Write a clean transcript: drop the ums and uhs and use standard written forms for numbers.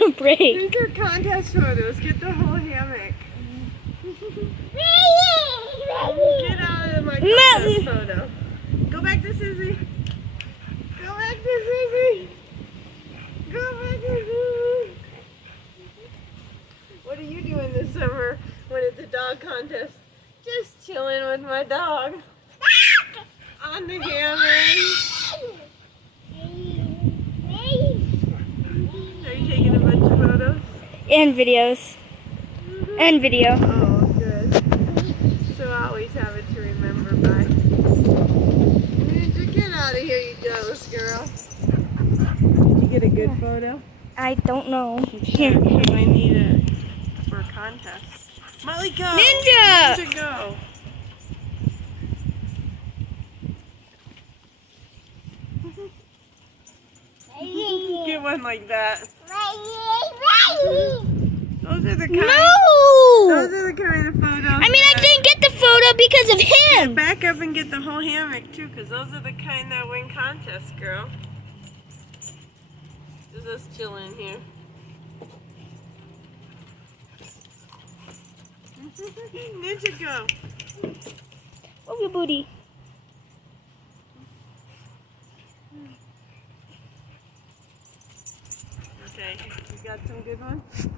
gonna break. These are contest photos. Get the whole hammock. Get out of my contest photo. Go back to Susie. Go back to Susie. Go back to Susie. What are you doing this summer when it's a dog contest? Just chilling with my dog. On the hammock. Are you taking a bunch of photos? And videos. And video. Oh, good. So I always have it to remember by. Get out of here, you jealous girl. Did you get a good photo? I don't know. Sure, I need it for a contest. Molly, go! Ninja! Ninja, go! Get one like that. Those are the kind. No! Those are the kind of photos. I mean, I didn't get the photo because of him. Back up and get the whole hammock too, because those are the kind that win contests, girl. Just us chilling here. Ninja, go. Move your booty. Okay, you got some good ones?